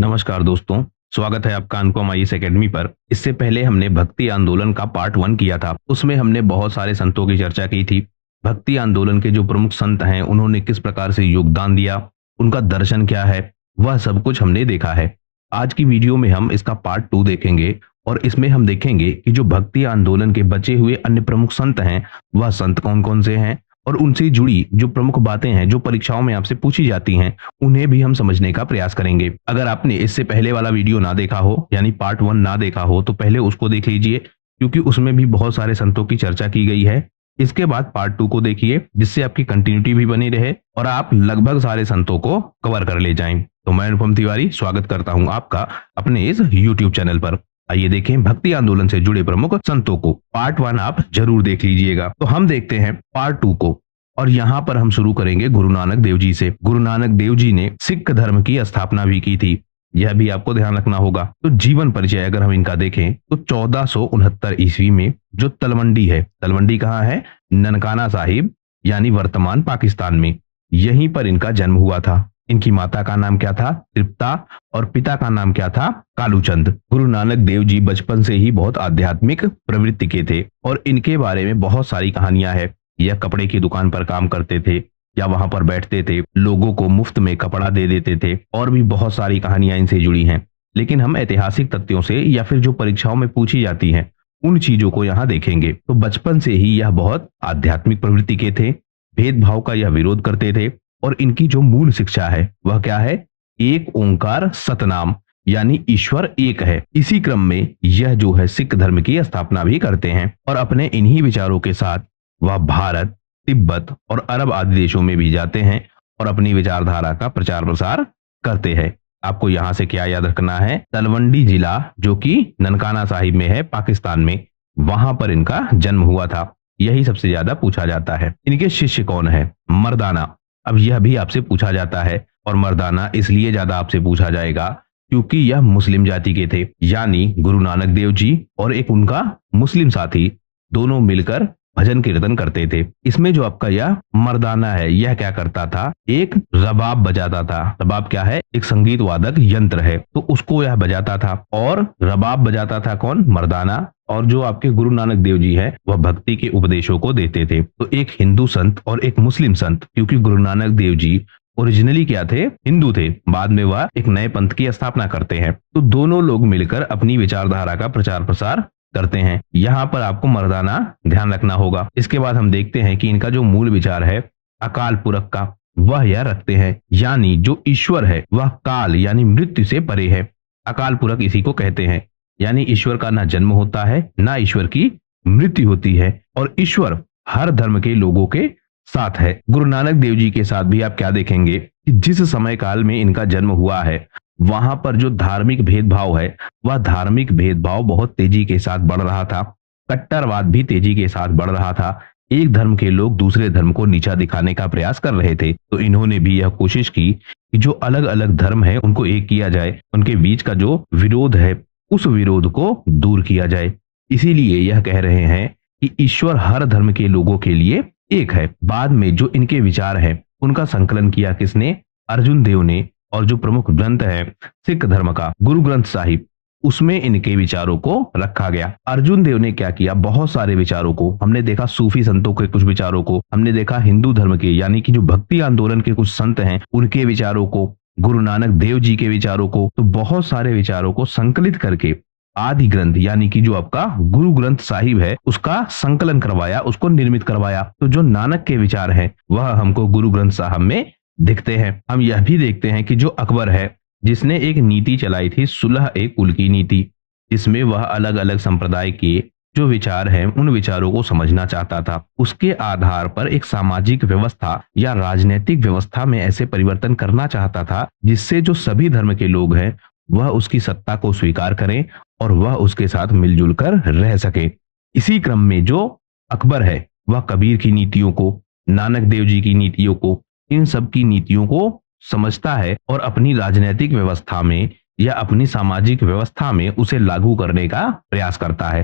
नमस्कार दोस्तों, स्वागत है आपका अनुपम आईएएस एकेडमी पर। इससे पहले हमने भक्ति आंदोलन का पार्ट 1 किया था। उसमें हमने बहुत सारे संतों की चर्चा की थी। भक्ति आंदोलन के जो प्रमुख संत हैं, उन्होंने किस प्रकार से योगदान दिया, उनका दर्शन क्या है, वह सब कुछ हमने देखा है। आज की वीडियो में हम इसका पार्ट 2 देखेंगे और इसमें हम देखेंगे कि जो भक्ति आंदोलन के बचे हुए अन्य प्रमुख संत हैं, वह संत कौन-कौन से हैं और उनसे जुड़ी जो प्रमुख बातें हैं, जो परीक्षाओं में आपसे पूछी जाती हैं, उन्हें भी हम समझने का प्रयास करेंगे। अगर आपने इससे पहले वाला वीडियो ना देखा हो, यानी पार्ट 1 ना देखा हो, तो पहले उसको देख लीजिए, क्योंकि उसमें भी बहुत सारे संतों की चर्चा की गई है। इसके बाद पार्ट 2 को देखिए, जिससे आपकी कंटिन्यूटी भी बनी रहे और आप लगभग सारे संतों को कवर कर ले जाएं। तो मैं अनुपम तिवारी स्वागत करता हूं आपका अपने इस यूट्यूब चैनल पर। आइए देखें भक्ति आंदोलन से जुड़े प्रमुख संतों को। पार्ट 1 आप जरूर देख लीजिएगा। तो हम देखते हैं पार्ट 2 को, और यहाँ पर हम शुरू करेंगे गुरु नानक देव जी से। गुरु नानक देव जी ने सिख धर्म की स्थापना भी की थी, यह भी आपको ध्यान रखना होगा। तो जीवन परिचय अगर हम इनका देखें तो 1469 ईस्वी में जो तलवंडी है, तलवंडी कहाँ है? ननकाना साहिब, यानी वर्तमान पाकिस्तान में। यहीं पर इनका जन्म हुआ था। इनकी माता का नाम क्या था? तृप्ता, और पिता का नाम क्या था? कालूचंद। गुरु नानक देव जी बचपन से ही बहुत आध्यात्मिक प्रवृत्ति के थे और इनके बारे में बहुत सारी कहानियां हैं। यह कपड़े की दुकान पर काम करते थे या वहां पर बैठते थे, लोगों को मुफ्त में कपड़ा दे देते थे, और भी बहुत सारी कहानियां इनसे जुड़ी हैं। लेकिन हम ऐतिहासिक तथ्यों से या फिर जो परीक्षाओं में पूछी जाती हैं, उन चीजों को यहाँ देखेंगे। तो बचपन से ही यह बहुत आध्यात्मिक प्रवृत्ति के थे, भेदभाव का यह विरोध करते थे, और इनकी जो मूल शिक्षा है वह क्या है? एक ओंकार सतनाम, यानी ईश्वर एक है। इसी क्रम में यह जो है सिख धर्म की स्थापना भी करते हैं, और अपने इन्हीं विचारों के साथ वह भारत, तिब्बत और अरब आदि देशों में भी जाते हैं और अपनी विचारधारा का प्रचार प्रसार करते हैं। आपको यहाँ से क्या याद रखना है? तलवंडी जिला जो कि ननकाना साहिब में है पाकिस्तान में, वहां पर इनका जन्म हुआ था। यही सबसे ज्यादा पूछा जाता है। इनके शिष्य कौन है? मर्दाना। अब यह भी आपसे पूछा जाता है, और मर्दाना इसलिए ज्यादा आपसे पूछा जाएगा क्योंकि यह मुस्लिम जाति के थे, यानी गुरु नानक देव जी और एक उनका मुस्लिम साथी दोनों मिलकर भजन कीर्तन करते थे। इसमें जो आपका यह मर्दाना है, यह क्या करता था? एक रबाब बजाता था। रबाब क्या है? एक संगीत वादक यंत्र है, तो उसको यह बजाता था। और रबाब बजाता था कौन? मर्दाना। और जो आपके गुरु नानक देव जी है, वह भक्ति के उपदेशों को देते थे। तो एक हिंदू संत और एक मुस्लिम संत, क्योंकि गुरु नानक देव जी ओरिजिनली क्या थे? हिंदू थे। बाद में वह एक नए पंथ की स्थापना करते हैं। तो दोनों लोग मिलकर अपनी विचारधारा का प्रचार प्रसार करते हैं। यहाँ पर आपको मर्दाना ध्यान रखना होगा। इसके बाद हम देखते हैं कि इनका जो मूल विचार है अकाल पुरख का, वह यह रखते हैं, यानी जो ईश्वर है वह काल यानी मृत्यु से परे है। अकाल पुरख इसी को कहते हैं, यानी ईश्वर का ना जन्म होता है, ना ईश्वर की मृत्यु होती है, और ईश्वर हर धर्म के लोगों के साथ है। गुरु नानक देव जी के साथ भी आप क्या देखेंगे कि जिस समय काल में इनका जन्म हुआ है, वहां पर जो धार्मिक भेदभाव है, वह धार्मिक भेदभाव बहुत तेजी के साथ बढ़ रहा था। कट्टरवाद भी तेजी के साथ बढ़ रहा था। एक धर्म के लोग दूसरे धर्म को नीचा दिखाने का प्रयास कर रहे थे। तो इन्होंने भी यह कोशिश की कि जो अलग अलग धर्म है उनको एक किया जाए, उनके बीच का जो विरोध है उस विरोध को दूर किया जाए। इसीलिए यह कह रहे हैं कि ईश्वर हर धर्म के लोगों के लिए एक है। बाद में जो इनके विचार हैं, उनका संकलन किया किसने? अर्जुन देव ने। और जो प्रमुख ग्रंथ है सिख धर्म का, गुरु ग्रंथ साहिब, उसमें इनके विचारों को रखा गया। अर्जुन देव ने क्या किया? बहुत सारे विचारों को हमने देखा, सूफी संतों के कुछ विचारों को हमने देखा, हिंदू धर्म के यानी कि जो भक्ति आंदोलन के कुछ संत हैं उनके विचारों को, गुरु नानक देव जी के विचारों को, तो बहुत सारे विचारों को संकलित करके आदि ग्रंथ यानी कि जो आपका गुरु ग्रंथ साहिब है उसका संकलन करवाया, उसको निर्मित करवाया। तो जो नानक के विचार हैं वह हमको गुरु ग्रंथ साहब में दिखते हैं। हम यह भी देखते हैं कि जो अकबर है, जिसने एक नीति चलाई थी सुलह ए कुल की नीति, जिसमें वह अलग अलग संप्रदाय के जो विचार हैं उन विचारों को समझना चाहता था। उसके आधार पर एक सामाजिक व्यवस्था या राजनीतिक व्यवस्था में ऐसे परिवर्तन करना चाहता था जिससे जो सभी धर्म के लोग हैं वह उसकी सत्ता को स्वीकार करें और वह उसके साथ मिलजुल कर रह सके। इसी क्रम में जो अकबर है वह कबीर की नीतियों को, नानक देव जी की नीतियों को, इन सब की नीतियों को समझता है और अपनी राजनीतिक व्यवस्था में या अपनी सामाजिक व्यवस्था में उसे लागू करने का प्रयास करता है।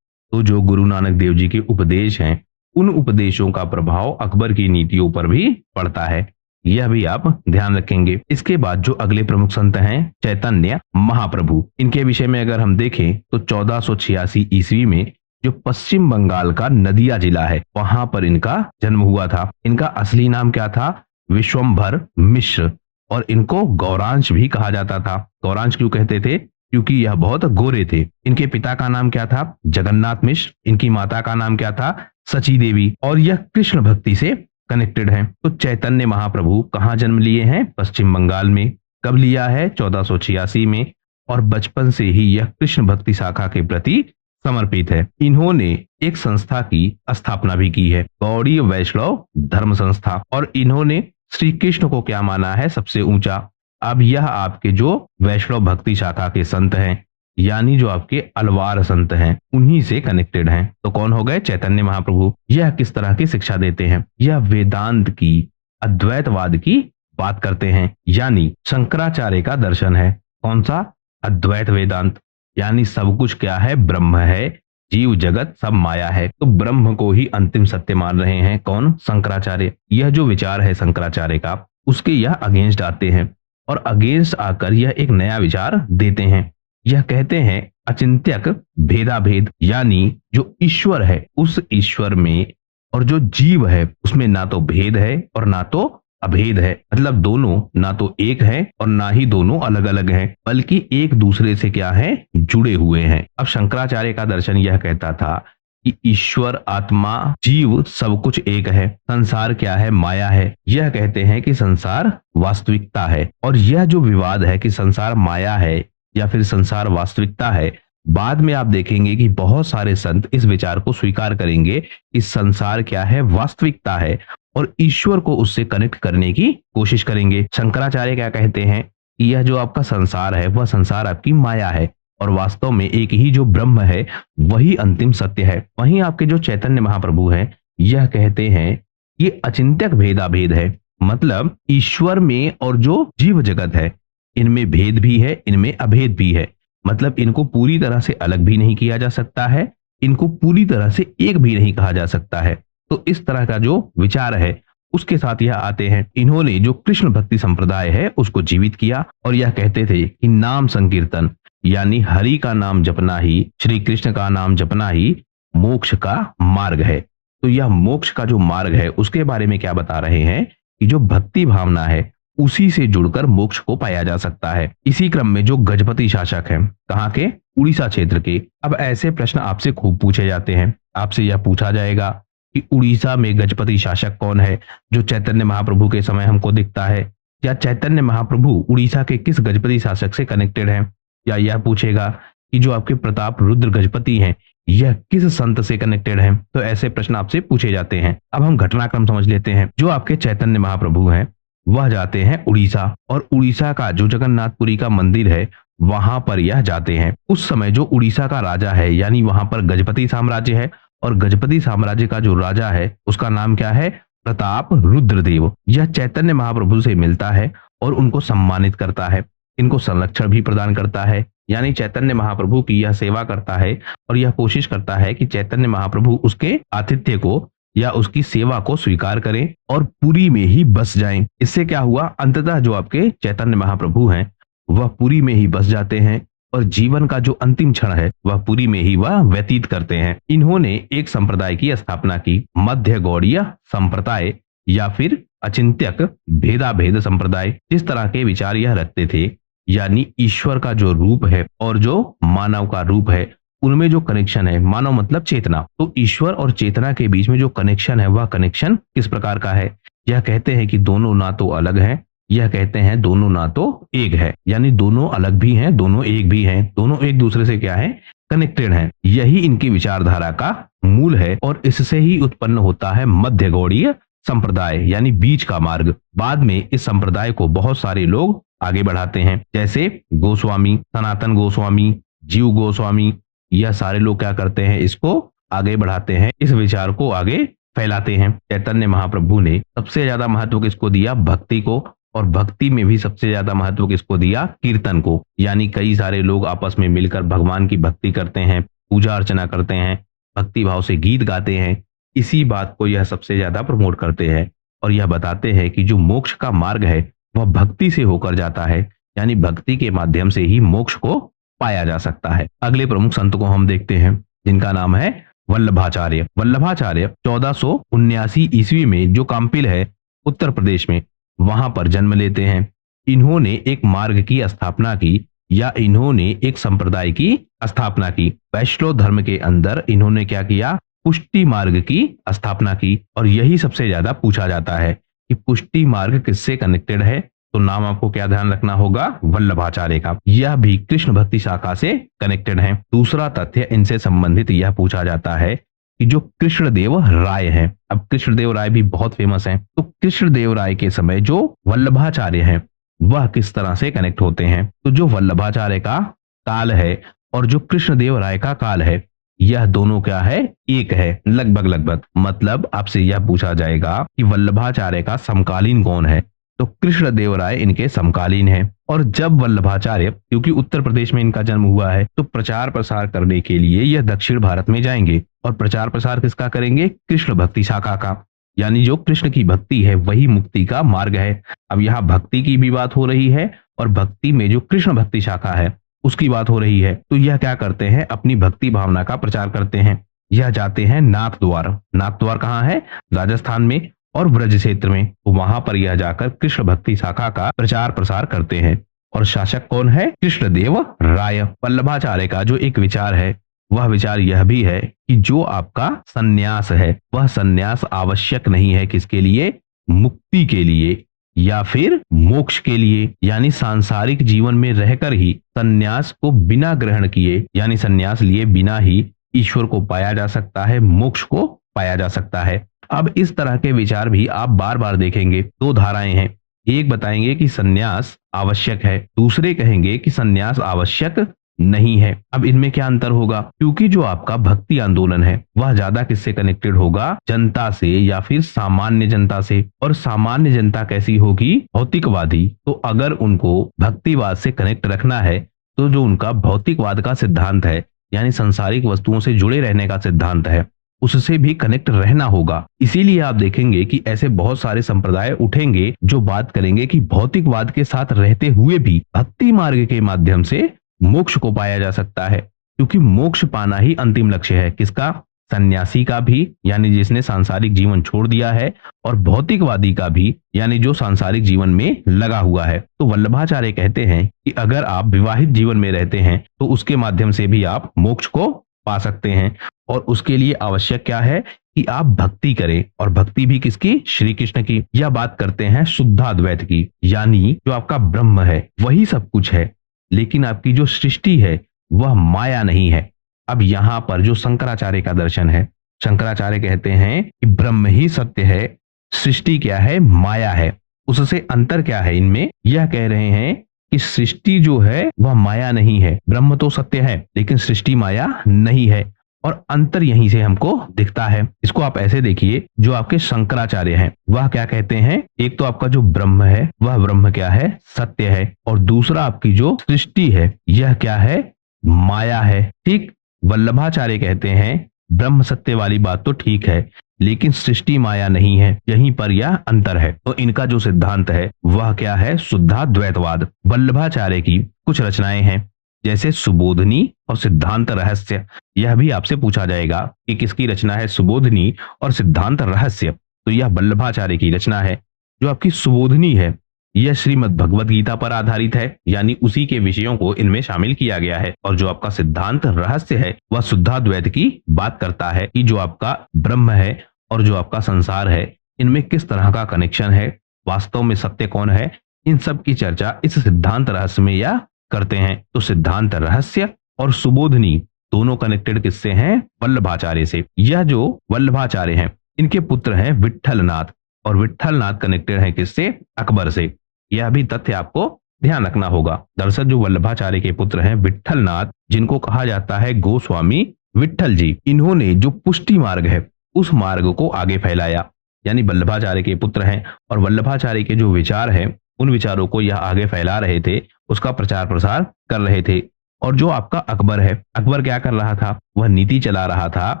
तो जो गुरु नानक देव जी के उपदेश हैं, उन उपदेशों का प्रभाव अकबर की नीतियों पर भी पड़ता है। यह भी आप ध्यान रखेंगे। इसके बाद जो अगले प्रमुख संत हैं चैतन्य महाप्रभु, इनके विषय में अगर हम देखें तो 1486 ईस्वी में जो पश्चिम बंगाल का नदिया जिला है वहां पर इनका जन्म हुआ था। इनका असली नाम क्या था? विश्वंभर मिश्र, और इनको गौरांश भी कहा जाता था। गौरांश क्यों कहते थे? क्योंकि यह बहुत गोरे थे। इनके पिता का नाम क्या था? जगन्नाथ मिश्र। इनकी माता का नाम क्या था? सची देवी। और यह कृष्ण भक्ति से कनेक्टेड है। तो चैतन्य महाप्रभु कहाँ जन्म लिए हैं? पश्चिम बंगाल में। कब लिया है? 1486 में। और बचपन से ही यह कृष्ण भक्ति शाखा के प्रति समर्पित है। इन्होंने एक संस्था की स्थापना भी की है, गौड़ीय वैष्णव धर्म संस्था, और इन्होंने श्री कृष्ण को क्या माना है? सबसे ऊंचा। अब यह आपके जो वैष्णव भक्ति शाखा के संत हैं, यानी जो आपके अलवार संत हैं, उन्हीं से कनेक्टेड हैं। तो कौन हो गए? चैतन्य महाप्रभु। यह किस तरह की शिक्षा देते हैं? यह वेदांत की, अद्वैतवाद की बात करते हैं, यानी शंकराचार्य का दर्शन है। कौन सा? अद्वैत वेदांत, यानी सब कुछ क्या है? ब्रह्म है, जीव जगत सब माया है। तो ब्रह्म को ही अंतिम सत्य मान रहे हैं। कौन? शंकराचार्य। यह जो विचार है शंकराचार्य का, उसके यह अगेंस्ट आते हैं, और अगेंस्ट आकर यह एक नया विचार देते हैं। यह कहते हैं अचिंत्यक भेदाभेद, यानी जो ईश्वर है उस ईश्वर में और जो जीव है उसमें ना तो भेद है और ना तो अभेद है। मतलब दोनों ना तो एक है और ना ही दोनों अलग अलग हैं, बल्कि एक दूसरे से क्या है? जुड़े हुए हैं। अब शंकराचार्य का दर्शन यह कहता था कि ईश्वर, आत्मा, जीव सब कुछ एक है। संसार क्या है? माया है। यह कहते हैं कि संसार वास्तविकता है। और यह जो विवाद है कि संसार माया है या फिर संसार वास्तविकता है, बाद में आप देखेंगे कि बहुत सारे संत इस विचार को स्वीकार करेंगे कि संसार क्या है? वास्तविकता है, और ईश्वर को उससे कनेक्ट करने की कोशिश करेंगे। शंकराचार्य क्या कहते हैं कि यह जो आपका संसार है वह संसार आपकी माया है, और वास्तव में एक ही जो ब्रह्म है वही अंतिम सत्य है। वहीं आपके जो चैतन्य महाप्रभु हैं, यह कहते हैं ये अचिंत्यक भेदाभेद है। मतलब ईश्वर में और जो जीव जगत है, इनमें भेद भी है, इनमें अभेद भी है। मतलब इनको पूरी तरह से अलग भी नहीं किया जा सकता है, इनको पूरी तरह से एक भी नहीं कहा जा सकता है। तो इस तरह का जो विचार है उसके साथ यह आते हैं। इन्होंने जो कृष्ण भक्ति संप्रदाय है उसको जीवित किया, और यह कहते थे कि नाम संकीर्तन, यानी हरि का नाम जपना ही, श्री कृष्ण का नाम जपना ही मोक्ष का मार्ग है। तो यह मोक्ष का जो मार्ग है उसके बारे में क्या बता रहे हैं कि जो भक्ति भावना है उसी से जुड़कर मोक्ष को पाया जा सकता है। इसी क्रम में जो गजपति शासक हैं, कहाँ के? उड़ीसा क्षेत्र के। अब ऐसे प्रश्न आपसे खूब पूछे जाते हैं। आपसे यह पूछा जाएगा कि उड़ीसा में गजपति शासक कौन है जो चैतन्य महाप्रभु के समय हमको दिखता है, या चैतन्य महाप्रभु उड़ीसा के किस गजपति शासक से कनेक्टेड हैं, या यह पूछेगा कि जो आपके प्रताप रुद्र गजपति हैं यह किस संत से कनेक्टेड हैं। तो ऐसे प्रश्न आपसे पूछे जाते हैं। अब हम घटनाक्रम समझ लेते हैं। जो आपके चैतन्य महाप्रभु हैं वह जाते हैं उड़ीसा, और उड़ीसा का जो जगन्नाथपुरी का मंदिर है वहां पर यह जाते हैं। उस समय जो उड़ीसा का राजा है, यानी वहां पर गजपति साम्राज्य है, और गजपति साम्राज्य का जो राजा है उसका नाम क्या है? प्रताप रुद्रदेव। यह चैतन्य महाप्रभु से मिलता है और उनको सम्मानित करता है, इनको संरक्षण भी प्रदान करता है। यानी चैतन्य महाप्रभु की यह सेवा करता है और यह कोशिश करता है कि चैतन्य महाप्रभु उसके आतिथ्य को या उसकी सेवा को स्वीकार करें और पुरी में ही बस जाएं। इससे क्या हुआ? अंततः जो आपके चैतन्य महाप्रभु हैं वह पुरी में ही बस जाते हैं, और जीवन का जो अंतिम क्षण है वह पुरी में ही वह व्यतीत करते हैं। इन्होंने एक संप्रदाय की स्थापना की, मध्य गौड़ीय संप्रदाय या फिर अचिंत्यक भेदाभेद संप्रदाय। इस तरह के विचार यह रखते थे, यानी ईश्वर का जो रूप है और जो मानव का रूप है उनमें जो कनेक्शन है, मानव मतलब चेतना, तो ईश्वर और चेतना के बीच में जो कनेक्शन है वह कनेक्शन किस प्रकार का है? यह कहते हैं कि दोनों ना तो अलग हैं, यह कहते हैं दोनों ना तो एक है, यानी दोनों अलग भी हैं, दोनों एक भी हैं, दोनों एक दूसरे से क्या है? कनेक्टेड हैं। यही इनकी विचारधारा का मूल है, और इससे ही उत्पन्न होता है मध्य गौड़ीय संप्रदाय, यानी बीच का मार्ग। बाद में इस संप्रदाय को बहुत सारे लोग आगे बढ़ाते हैं, जैसे गोस्वामी, सनातन गोस्वामी, जीव गोस्वामी। यह सारे लोग क्या करते हैं? इसको आगे बढ़ाते हैं, इस विचार को आगे फैलाते हैं। चैतन्य महाप्रभु ने सबसे ज्यादा महत्व किसको दिया? भक्ति को, और भक्ति में भी सबसे ज्यादा महत्व किसको दिया? कीर्तन को। यानी कई सारे लोग आपस में मिलकर भगवान की भक्ति करते हैं, पूजा अर्चना करते हैं, भक्ति भाव से गीत गाते हैं। इसी बात को यह सबसे ज्यादा प्रमोट करते हैं। और यह बताते हैं कि जो मोक्ष का मार्ग है वह भक्ति से होकर जाता है, यानी भक्ति के माध्यम से ही मोक्ष को पाया जा सकता है। अगले प्रमुख संत को हम देखते हैं, जिनका नाम है वल्लभाचार्य। वल्लभाचार्य 1479 ईस्वी में जो काम्पिल है उत्तर प्रदेश में, वहां पर जन्म लेते हैं। इन्होंने एक मार्ग की स्थापना की, या इन्होंने एक संप्रदाय की स्थापना की। वैष्णव धर्म के अंदर इन्होंने क्या किया? पुष्टि मार्ग की स्थापना की। और यही सबसे ज्यादा पूछा जाता है कि पुष्टि मार्ग किससे कनेक्टेड है, तो नाम आपको क्या ध्यान रखना होगा? वल्लभाचार्य का। यह भी कृष्ण भक्ति शाखा से कनेक्टेड है। दूसरा तथ्य इनसे संबंधित यह पूछा जाता है कि जो कृष्णदेव राय हैं, अब कृष्णदेव राय भी बहुत फेमस हैं, तो कृष्णदेव राय के समय जो वल्लभाचार्य हैं वह किस तरह से कनेक्ट होते हैं? तो जो वल्लभाचार्य का काल है और जो कृष्णदेव राय का काल है, यह दोनों क्या है? एक है, लगभग लगभग। मतलब आपसे यह पूछा जाएगा कि वल्लभाचार्य का समकालीन कौन है, तो कृष्णदेव राय इनके समकालीन है। और जब वल्लभाचार्य, क्योंकि उत्तर प्रदेश में इनका जन्म हुआ है, तो प्रचार प्रसार करने के लिए यह दक्षिण भारत में जाएंगे। और प्रचार प्रसार किसका करेंगे? कृष्ण भक्ति शाखा का, यानी जो कृष्ण की भक्ति है वही मुक्ति का मार्ग है। अब यहाँ भक्ति की भी बात हो रही है और भक्ति में जो कृष्ण भक्ति शाखा है उसकी बात हो रही है। तो यह क्या करते हैं? अपनी भक्ति भावना का प्रचार करते हैं। यह जाते हैं नाथद्वार। नाथद्वार कहाँ है? राजस्थान में और ब्रज क्षेत्र में। तो वहां पर यह जाकर कृष्ण भक्ति शाखा का प्रचार प्रसार करते हैं। और शासक कौन है? कृष्णदेव राय। वल्लभाचार्य का जो एक विचार है, वह विचार यह भी है कि जो आपका सन्यास है वह सन्यास आवश्यक नहीं है। किसके लिए? मुक्ति के लिए या फिर मोक्ष के लिए। यानी सांसारिक जीवन में रहकर ही सन्यास को बिना ग्रहण किए, यानी सन्यास लिए बिना ही ईश्वर को पाया जा सकता है, मोक्ष को पाया जा सकता है। अब इस तरह के विचार भी आप बार बार देखेंगे। दो धाराएं हैं, एक बताएंगे कि सन्यास आवश्यक है, दूसरे कहेंगे कि सन्यास आवश्यक नहीं है। अब इनमें क्या अंतर होगा? क्योंकि जो आपका भक्ति आंदोलन है वह ज्यादा किससे कनेक्टेड होगा? जनता से या फिर सामान्य जनता से। और सामान्य जनता कैसी होगी? भौतिकवादी। तो अगर उनको भक्तिवाद से कनेक्ट रखना है तो जो उनका भौतिकवाद का सिद्धांत है, यानी संसारिक वस्तुओं से जुड़े रहने का सिद्धांत है, उससे भी कनेक्ट रहना होगा। इसीलिए आप देखेंगे कि ऐसे बहुत सारे संप्रदाय उठेंगे जो बात करेंगे कि भौतिकवाद के साथ रहते हुए भी भक्ति मार्ग के माध्यम से मोक्ष को पाया जा सकता है। क्योंकि मोक्ष पाना ही अंतिम लक्ष्य है। किसका? सन्यासी का भी, यानी जिसने सांसारिक जीवन छोड़ दिया है, और भौतिकवादी का भी, यानी जो सांसारिक जीवन में लगा हुआ है। तो वल्लभाचार्य कहते हैं कि अगर आप विवाहित जीवन में रहते हैं तो उसके माध्यम से भी आप मोक्ष को पा सकते हैं। और उसके लिए आवश्यक क्या है? कि आप भक्ति करें। और भक्ति भी किसकी? श्री कृष्ण की। यह बात करते हैं शुद्धाद्वैत की, यानी जो आपका ब्रह्म है वही सब कुछ है, लेकिन आपकी जो सृष्टि है वह माया नहीं है। अब यहाँ पर जो शंकराचार्य का दर्शन है, शंकराचार्य कहते हैं कि ब्रह्म ही सत्य है, सृष्टि क्या है? माया है। उससे अंतर क्या है इनमें? यह कह रहे हैं कि सृष्टि जो है वह माया नहीं है, ब्रह्म तो सत्य है लेकिन सृष्टि माया नहीं है। और अंतर यहीं से हमको दिखता है। इसको आप ऐसे देखिए, जो आपके शंकराचार्य हैं वह क्या कहते हैं? एक तो आपका जो ब्रह्म है वह ब्रह्म क्या है? सत्य है। और दूसरा आपकी जो सृष्टि है यह क्या है? माया है। ठीक वल्लभाचार्य कहते हैं ब्रह्म सत्य वाली बात तो ठीक है, लेकिन सृष्टि माया नहीं है। यहीं पर यह अंतर है। तो इनका जो सिद्धांत है वह क्या है? शुद्धाद्वैतवाद। वल्लभाचार्य की कुछ रचनाएं हैं, जैसे सुबोधनी और सिद्धांत रहस्य। यह भी आपसे पूछा जाएगा कि किसकी रचना है सुबोधनी और सिद्धांत रहस्य। तो यह वल्लभाचार्य की रचना है। जो आपकी सुबोधनी है यह श्रीमद् भगवत गीता पर आधारित है, यानी उसी के विषयों को इनमें शामिल किया गया है। और जो आपका सिद्धांत रहस्य है वह शुद्धाद्वैत की बात करता है कि जो आपका ब्रह्म है और जो आपका संसार है, इनमें किस तरह का कनेक्शन है, वास्तव में सत्य कौन है, इन सब की चर्चा इस सिद्धांत रहस्य में यह करते हैं। तो सिद्धांत रहस्य और सुबोधनी दोनों कनेक्टेड किससे हैं? वल्लभाचार्य से। यह जो वल्लभाचार्य हैं इनके पुत्र हैं विट्ठलनाथ, और विट्ठलनाथ कनेक्टेड हैं किससे? अकबर से। यह भी तथ्य आपको ध्यान रखना होगा। दरअसल जो वल्लभाचार्य के पुत्र हैं विट्ठलनाथ, जिनको कहा जाता है गोस्वामी विट्ठल जी, इन्होंने जो पुष्टि मार्ग है उस मार्ग को आगे फैलाया। यानी वल्लभाचार्य के पुत्र हैं और वल्लभाचार्य के जो विचार हैं उन विचारों को यह आगे फैला रहे थे, उसका प्रचार प्रसार कर रहे थे। और जो आपका अकबर है, अकबर क्या कर रहा था? वह नीति चला रहा था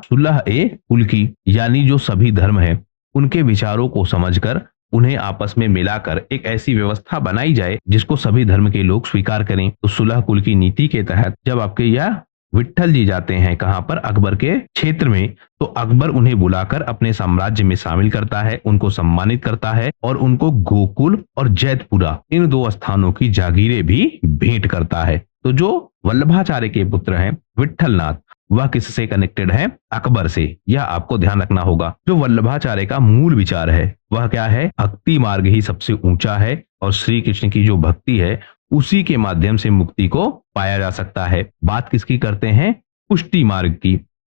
सुलह ए कुल की, यानी जो सभी धर्म है उनके विचारों को समझकर उन्हें आपस में मिलाकर एक ऐसी व्यवस्था बनाई जाए जिसको सभी धर्म के लोग स्वीकार करें। तो सुलह कुल की नीति के तहत जब आपके यह विट्ठल जी जाते हैं कहाँ पर, अकबर के क्षेत्र में, तो अकबर उन्हें बुलाकर अपने साम्राज्य में शामिल करता है, उनको सम्मानित करता है और उनको गोकुल और जैतपुरा इन दो स्थानों की जागीरें भी भेंट करता है। तो जो वल्लभाचार्य के पुत्र हैं विट्ठलनाथ, वह किससे कनेक्टेड है? अकबर से। यह आपको ध्यान रखना होगा। जो वल्लभाचार्य का मूल विचार है वह क्या है? भक्ति मार्ग ही सबसे ऊंचा है और श्री कृष्ण की जो भक्ति है उसी के माध्यम से मुक्ति को पाया जा सकता है। बात किसकी करते हैं? पुष्टि मार्ग की,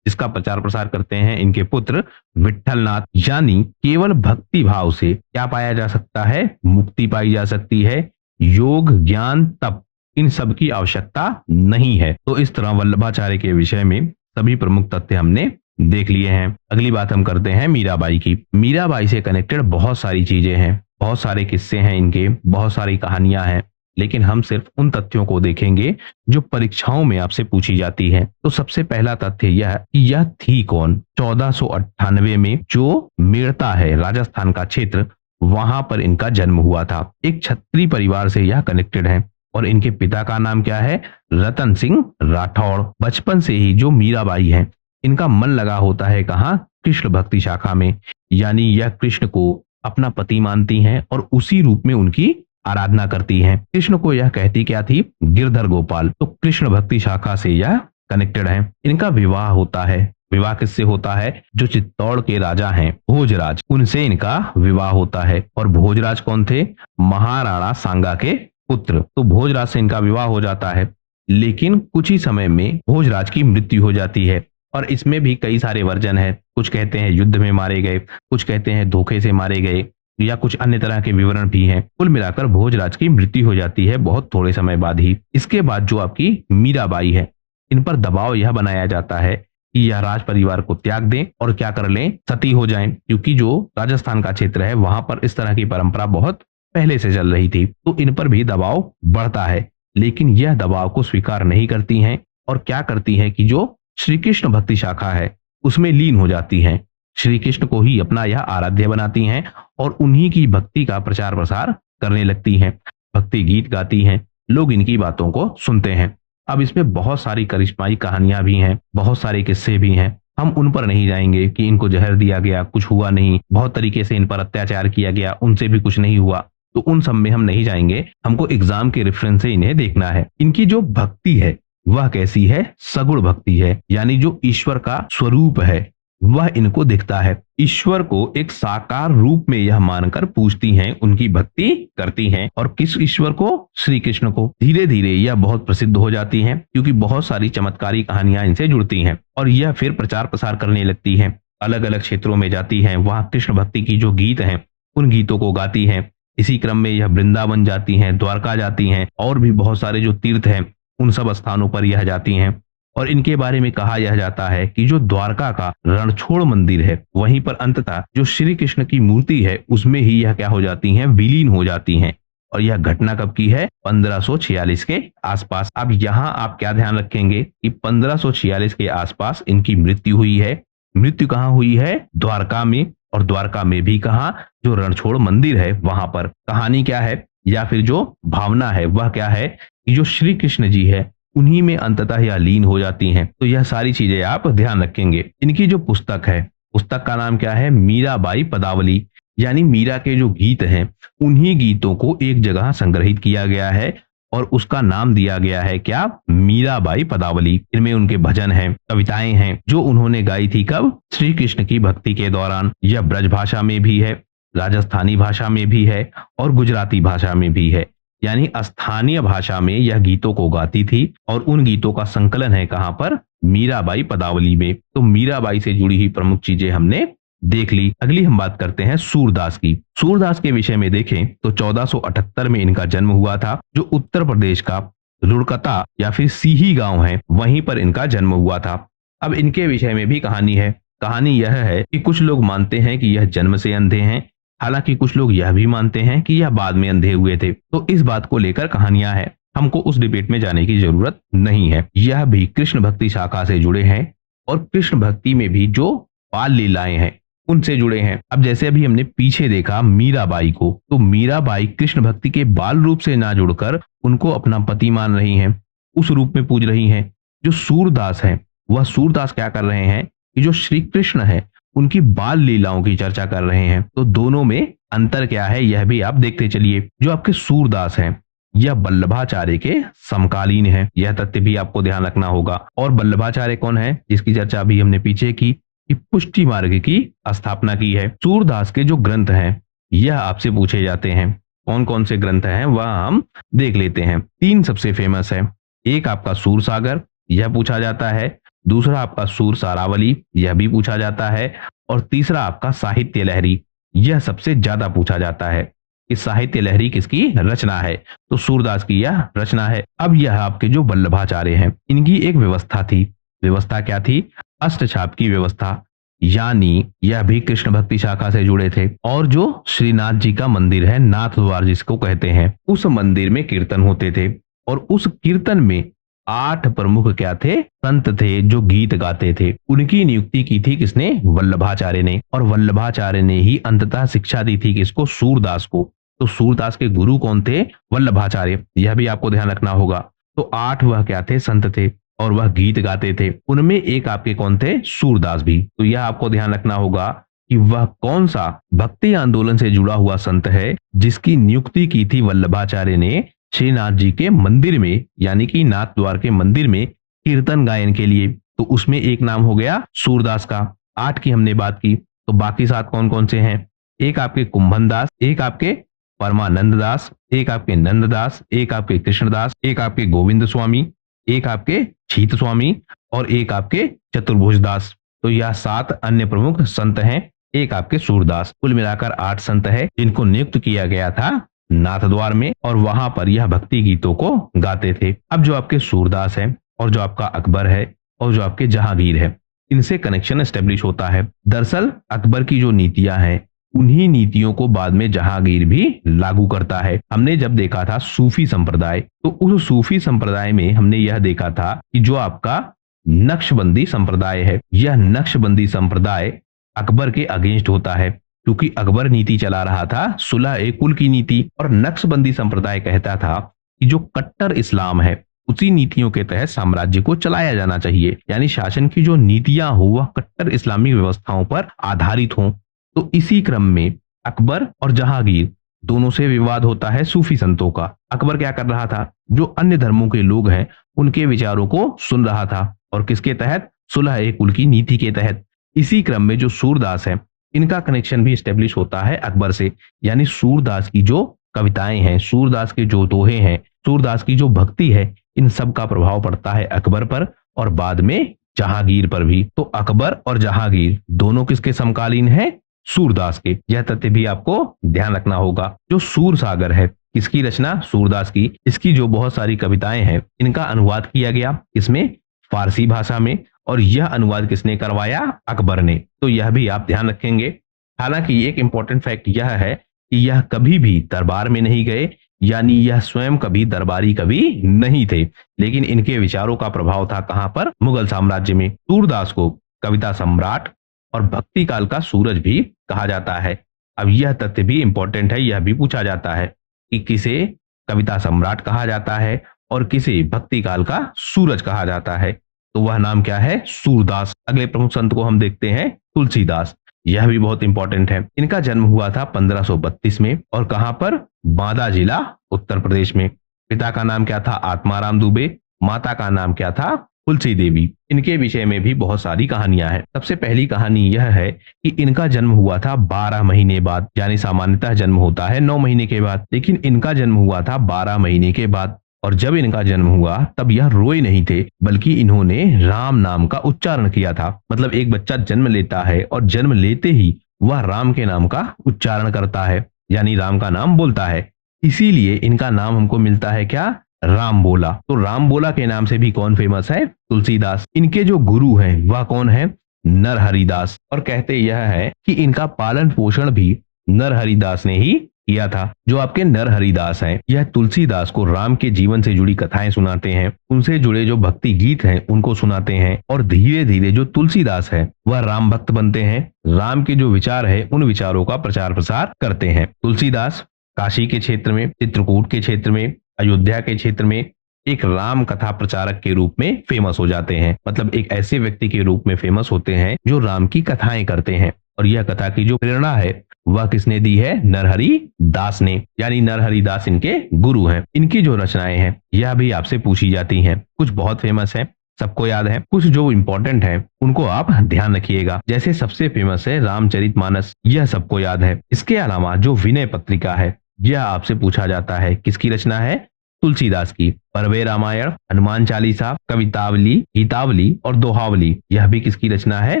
जिसका प्रचार प्रसार करते हैं इनके पुत्र विट्ठलनाथ। यानी केवल भक्ति भाव से क्या पाया जा सकता है? मुक्ति पाई जा सकती है। योग, ज्ञान, तप, इन सब की आवश्यकता नहीं है। तो इस तरह वल्लभाचार्य के विषय में सभी प्रमुख तथ्य हमने देख लिए हैं। अगली बात हम करते हैं मीराबाई की। मीराबाई से कनेक्टेड बहुत सारी चीजें हैं, बहुत सारे किस्से हैं इनके, बहुत सारी कहानियां हैं, लेकिन हम सिर्फ उन तथ्यों को देखेंगे जो परीक्षाओं में आपसे पूछी जाती है। तो सबसे पहला तथ्य यह कि यह थी कौन? 1498 में जो मेड़ता है राजस्थान का क्षेत्र, वहां पर इनका जन्म हुआ था। एक क्षत्रिय परिवार से यह कनेक्टेड है और इनके पिता का नाम क्या है? रतन सिंह राठौड़। बचपन से ही जो मीराबाई हैं, इनका मन लगा होता है कहाँ? कृष्ण भक्ति शाखा में। यानी यह कृष्ण को अपना पति मानती हैं और उसी रूप में उनकी आराधना करती हैं। कृष्ण को यह कहती क्या थी? गिरधर गोपाल। तो कृष्ण भक्ति शाखा से यह कनेक्टेड है। इनका विवाह होता है। विवाह किससे होता है? जो चित्तौड़ के राजा हैं भोजराज, उनसे इनका विवाह होता है। और भोजराज कौन थे? महाराणा सांगा के पुत्र। तो भोजराज से इनका विवाह हो जाता है, लेकिन कुछ ही समय में भोजराज की मृत्यु हो जाती है। और इसमें भी कई सारे वर्जन है। कुछ कहते हैं युद्ध में मारे गए, कुछ कहते हैं धोखे से मारे गए, या कुछ अन्य तरह के विवरण भी हैं। कुल मिलाकर भोजराज की मृत्यु हो जाती है बहुत थोड़े समय बाद ही। इसके बाद जो आपकी मीराबाई है, इन पर दबाव यह बनाया जाता है कि यह राज परिवार को त्याग दें और क्या कर लें? सती हो जाएं, क्योंकि जो राजस्थान का क्षेत्र है वहां पर इस तरह की परंपरा बहुत पहले से चल रही थी। तो इन पर भी दबाव बढ़ता है, लेकिन यह दबाव को स्वीकार नहीं करती हैं और क्या करती हैं कि जो श्री कृष्ण भक्ति शाखा है उसमें लीन हो जाती हैं। श्री कृष्ण को ही अपना यह आराध्य बनाती हैं और उन्हीं की भक्ति का प्रचार प्रसार करने लगती हैं। भक्ति गीत गाती हैं, लोग इनकी बातों को सुनते हैं। अब इसमें बहुत सारी करिश्माई कहानियां भी हैं, बहुत सारे किस्से भी हैं। हम उन पर नहीं जाएंगे कि इनको जहर दिया गया, कुछ हुआ नहीं, बहुत तरीके से इन पर अत्याचार किया गया, उनसे भी कुछ नहीं हुआ। तो उन सब में हम नहीं जाएंगे। हमको एग्जाम के रेफरेंस से इन्हें देखना है। इनकी जो भक्ति है वह कैसी है? सगुण भक्ति है। यानी जो ईश्वर का स्वरूप है वह इनको दिखता है। ईश्वर को एक साकार रूप में यह मानकर पूजती हैं, उनकी भक्ति करती हैं। और किस ईश्वर को? श्री कृष्ण को। धीरे धीरे यह बहुत प्रसिद्ध हो जाती हैं, क्योंकि बहुत सारी चमत्कारी कहानियां इनसे जुड़ती हैं और यह फिर प्रचार प्रसार करने लगती हैं। अलग अलग क्षेत्रों में जाती हैं, वहां कृष्ण भक्ति की जो गीत हैं उन गीतों को गाती हैं। इसी क्रम में यह वृंदावन जाती हैं, द्वारका जाती हैं और भी बहुत सारे जो तीर्थ हैं उन सब स्थानों पर यह जाती हैं। और इनके बारे में कहा यह जाता है कि जो द्वारका का रणछोड़ मंदिर है वहीं पर अंततः जो श्री कृष्ण की मूर्ति है उसमें ही यह क्या हो जाती हैं? विलीन हो जाती हैं। और यह घटना कब की है? 1546 के आसपास। अब यहाँ आप क्या ध्यान रखेंगे कि 1546 के आसपास इनकी मृत्यु हुई है। मृत्यु कहाँ हुई है? द्वारका में। और द्वारका में भी कहाँ? जो रणछोड़ मंदिर है वहां पर। कहानी क्या है या फिर जो भावना है वह क्या है कि जो श्री कृष्ण जी है उन्हीं में अंततः यह लीन हो जाती हैं। तो यह सारी चीजें आप ध्यान रखेंगे। इनकी जो पुस्तक है, पुस्तक का नाम क्या है? मीराबाई पदावली। यानी मीरा के जो गीत हैं उन्हीं गीतों को एक जगह संग्रहित किया गया है और उसका नाम दिया गया है क्या? मीराबाई पदावली। इनमें उनके भजन हैं, कविताएं हैं जो उन्होंने गाई थी कब? श्री कृष्ण की भक्ति के दौरान। यह ब्रज भाषा में भी है, राजस्थानी भाषा में भी है और गुजराती भाषा में भी है। यानी स्थानीय भाषा में यह गीतों को गाती थी और उन गीतों का संकलन है कहाँ पर? मीराबाई पदावली में। तो मीराबाई से जुड़ी हुई प्रमुख चीजें हमने देख ली। अगली हम बात करते हैं सूरदास की। सूरदास के विषय में देखें तो 1478 में इनका जन्म हुआ था। जो उत्तर प्रदेश का रुड़कता या फिर सीही गांव है वहीं पर इनका जन्म हुआ था। अब इनके विषय में भी कहानी है। कहानी यह है कि कुछ लोग मानते हैं कि यह जन्म से अंधे हैं, हालांकि कुछ लोग यह भी मानते हैं कि यह बाद में अंधे हुए थे। तो इस बात को लेकर कहानियां हैं, हमको उस डिबेट में जाने की जरूरत नहीं है। यह भी कृष्ण भक्ति शाखा से जुड़े हैं और कृष्ण भक्ति में भी जो बाल लीलाएं हैं उनसे जुड़े हैं। अब जैसे अभी हमने पीछे देखा मीराबाई को, तो मीराबाई कृष्ण भक्ति के बाल रूप से ना जुड़कर उनको अपना पति मान रही हैं, उस रूप में पूज रही हैं। जो सूरदास हैं, वह सूरदास क्या कर रहे हैं कि जो श्री कृष्ण है उनकी बाल लीलाओं की चर्चा कर रहे हैं। तो दोनों में अंतर क्या है यह भी आप देखते चलिए। जो आपके सूरदास हैं यह वल्लभाचार्य के समकालीन है, यह तथ्य भी आपको ध्यान रखना होगा। और वल्लभाचार्य कौन है जिसकी चर्चा अभी हमने पीछे की कि पुष्टि मार्ग की स्थापना की है। सूरदास के जो ग्रंथ हैं यह आपसे पूछे जाते हैं। कौन कौन से ग्रंथ हैं वह हम देख लेते हैं। 3 सबसे फेमस है। एक आपका सूर सागर, यह पूछा जाता है। दूसरा आपका सूर सारावली, यह भी पूछा जाता है। और तीसरा आपका साहित्य लहरी, यह सबसे ज्यादा पूछा जाता है कि साहित्य लहरी किसकी रचना है। तो सूरदास की यह रचना है। अब यह आपके जो वल्लभाचार्य हैं इनकी एक व्यवस्था थी। व्यवस्था क्या थी? अष्टछाप की व्यवस्था, यानी यह भी कृष्ण भक्ति शाखा से जुड़े थे। और जो श्रीनाथ जी का मंदिर है, नाथ द्वार जिसको कहते हैं, उस मंदिर में कीर्तन होते थे। और उस कीर्तन में 8 प्रमुख क्या थे? संत थे जो गीत गाते थे। उनकी नियुक्ति की थी किसने? वल्लभाचार्य ने। और वल्लभाचार्य ने ही अंततः शिक्षा दी थी किसको? सूरदास को। तो सूरदास के गुरु कौन थे? वल्लभाचार्य। यह भी आपको ध्यान रखना होगा। तो 8 वह क्या थे? संत थे और वह गीत गाते थे। उनमें एक आपके कौन थे? सूरदास भी। तो यह आपको ध्यान रखना होगा कि वह कौन सा भक्ति आंदोलन से जुड़ा हुआ संत है जिसकी नियुक्ति की थी वल्लभाचार्य ने श्रीनाथ जी के मंदिर में, यानी कि नाथ द्वार के मंदिर में कीर्तन गायन के लिए। तो उसमें एक नाम हो गया सूरदास का। 8 की हमने बात की, तो बाकी 7 कौन कौन से हैं? एक आपके कुंभन दास, एक आपके परमानंद दास, एक आपके नंददास, एक आपके कृष्णदास, एक आपके गोविंद स्वामी, एक आपके छीत स्वामी और एक आपके चतुर्भुज दास। तो यह 7 अन्य प्रमुख संत हैं। एक आपके सूरदास। कुल मिलाकर 8 संत है जिनको नियुक्त किया गया था नाथ द्वार में, और वहां पर यह भक्ति गीतों को गाते थे। अब जो आपके सूरदास है और जो आपका अकबर है और जो आपके जहांगीर है, इनसे कनेक्शन एस्टेब्लिश होता है। दरअसल अकबर की जो नीतियां हैं उन्हीं नीतियों को बाद में जहांगीर भी लागू करता है। हमने जब देखा था सूफी संप्रदाय, तो उस सूफी संप्रदाय में हमने यह देखा था कि जो आपका नक्शबंदी संप्रदाय है, यह नक्शबंदी संप्रदाय अकबर के अगेंस्ट होता है, क्योंकि अकबर नीति चला रहा था सुलह ए कुल की नीति, और नक्शबंदी संप्रदाय कहता था कि जो कट्टर इस्लाम है उसी नीतियों के तहत साम्राज्य को चलाया जाना चाहिए, यानी शासन की जो नीतियां हो वह कट्टर इस्लामी व्यवस्थाओं पर आधारित हों। तो इसी क्रम में अकबर और जहांगीर दोनों से विवाद होता है सूफी संतों का। अकबर क्या कर रहा था? जो अन्य धर्मों के लोग हैं उनके विचारों को सुन रहा था, और किसके तहत? सुलह ए कुल की नीति के तहत। इसी क्रम में जो सूरदास है इनका कनेक्शन भी स्टेब्लिश होता है अकबर से, यानी सूरदास की जो कविताएं हैं, सूरदास के जो दोहे हैं, सूरदास की जो भक्ति है, इन सब का प्रभाव पड़ता है अकबर पर और बाद में जहांगीर पर भी। तो अकबर और जहांगीर दोनों किसके समकालीन हैं? सूरदास के। यह तथ्य भी आपको ध्यान रखना होगा। जो सूर सागर है किसकी रचना? सूरदास की। इसकी जो बहुत सारी कविताएं हैं इनका अनुवाद किया गया इसमें फारसी भाषा में, और यह अनुवाद किसने करवाया? अकबर ने। तो यह भी आप ध्यान रखेंगे। हालांकि एक इंपॉर्टेंट फैक्ट यह है कि यह कभी भी दरबार में नहीं गए, यानी यह स्वयं कभी दरबारी कवि नहीं थे, लेकिन इनके विचारों का प्रभाव था कहां पर? मुगल साम्राज्य में। सूरदास को कविता सम्राट और भक्ति काल का सूरज भी कहा जाता है। अब यह तथ्य भी इंपॉर्टेंट है, यह भी पूछा जाता है कि किसे कविता सम्राट कहा जाता है और किसे भक्ति काल का सूरज कहा जाता है। तो वह नाम क्या है? सूरदास। अगले प्रमुख संत को हम देखते हैं तुलसीदास। यह भी बहुत इंपॉर्टेंट है। इनका जन्म हुआ था 1532 में, और कहां पर? बांदा जिला, उत्तर प्रदेश में। पिता का नाम क्या था? आत्माराम दुबे। माता का नाम क्या था? तुलसी देवी। इनके विषय में भी बहुत सारी कहानियां हैं। सबसे पहली कहानी यह है कि इनका जन्म हुआ था 12 महीने बाद, यानी सामान्यतः जन्म होता है 9 महीने के बाद, लेकिन इनका जन्म हुआ था 12 महीने के बाद। और जब इनका जन्म हुआ तब यह रोए नहीं थे, बल्कि इन्होंने राम नाम का उच्चारण किया था। मतलब एक बच्चा जन्म लेता है और जन्म लेते ही वह राम के नाम का उच्चारण करता है, यानी राम का नाम बोलता है। इसीलिए इनका नाम हमको मिलता है क्या? राम बोला। तो राम बोला के नाम से भी कौन फेमस है? तुलसीदास। इनके जो गुरु हैं वह कौन है? नरहरिदास। और कहते यह है कि इनका पालन पोषण भी नरहरिदास ने ही किया था। जो आपके नरहरि दास हैं, यह तुलसीदास को राम के जीवन से जुड़ी कथाएं सुनाते हैं, उनसे जुड़े जो भक्ति गीत हैं उनको सुनाते हैं और धीरे धीरे जो तुलसीदास है वह राम भक्त बनते हैं। राम के जो विचार है उन विचारों का प्रचार प्रसार करते हैं। तुलसीदास काशी के क्षेत्र में, चित्रकूट के क्षेत्र में, अयोध्या के क्षेत्र में एक राम कथा प्रचारक के रूप में फेमस हो जाते हैं। मतलब एक ऐसे व्यक्ति के रूप में फेमस होते हैं जो राम की कथाएं करते हैं। और यह कथा की जो प्रेरणा है वह किसने दी है? नरहरि दास ने, यानी नरहरि दास इनके गुरु हैं। इनकी जो रचनाएं हैं यह भी आपसे पूछी जाती हैं। कुछ बहुत फेमस है, सबको याद है, कुछ जो इंपॉर्टेंट है उनको आप ध्यान रखिएगा। जैसे सबसे फेमस है रामचरितमानस, यह सबको याद है। इसके अलावा जो विनय पत्रिका है यह आपसे पूछा जाता है, किसकी रचना है? तुलसीदास की। परवे रामायण, हनुमान चालीसा, कवितावली, गीतावली और दोहावली, यह भी किसकी रचना है?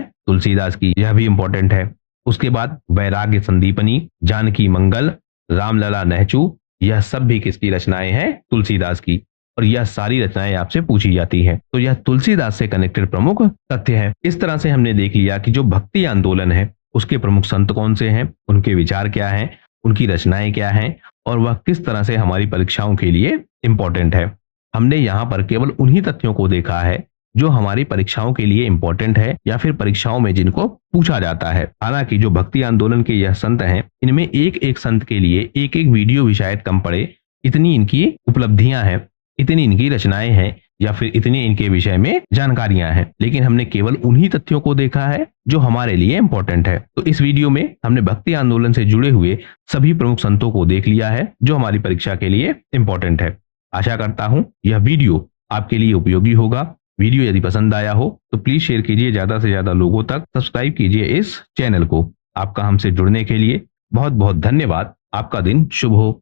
तुलसीदास की। यह भी इंपॉर्टेंट है। उसके बाद वैराग्य संदीपनी, जानकी मंगल, रामलला नहचू, यह सब भी किसकी रचनाएं हैं? तुलसीदास की। और यह सारी रचनाएं आपसे पूछी जाती हैं। तो यह तुलसीदास से कनेक्टेड प्रमुख तथ्य है। इस तरह से हमने देख लिया कि जो भक्ति आंदोलन है उसके प्रमुख संत कौन से हैं, उनके विचार क्या हैं, उनकी रचनाएं क्या हैं और वह किस तरह से हमारी परीक्षाओं के लिए इंपॉर्टेंट है। हमने यहाँ पर केवल उन्हीं तथ्यों को देखा है जो हमारी परीक्षाओं के लिए इंपॉर्टेंट है या फिर परीक्षाओं में जिनको पूछा जाता है। हालांकि जो भक्ति आंदोलन के यह संत हैं, इनमें एक एक संत के लिए एक एक वीडियो भी शायद कम पड़े, इतनी इनकी उपलब्धियां हैं, इतनी इनकी रचनाएं हैं या फिर इतनी इनके विषय में जानकारियां हैं। लेकिन हमने केवल उन्हीं तथ्यों को देखा है जो हमारे लिए इंपॉर्टेंट है। तो इस वीडियो में हमने भक्ति आंदोलन से जुड़े हुए सभी प्रमुख संतों को देख लिया है जो हमारी परीक्षा के लिए इंपॉर्टेंट है। आशा करता हूं यह वीडियो आपके लिए उपयोगी होगा। वीडियो यदि पसंद आया हो तो प्लीज शेयर कीजिए ज्यादा से ज्यादा लोगों तक, सब्सक्राइब कीजिए इस चैनल को। आपका हमसे जुड़ने के लिए बहुत बहुत धन्यवाद। आपका दिन शुभ हो।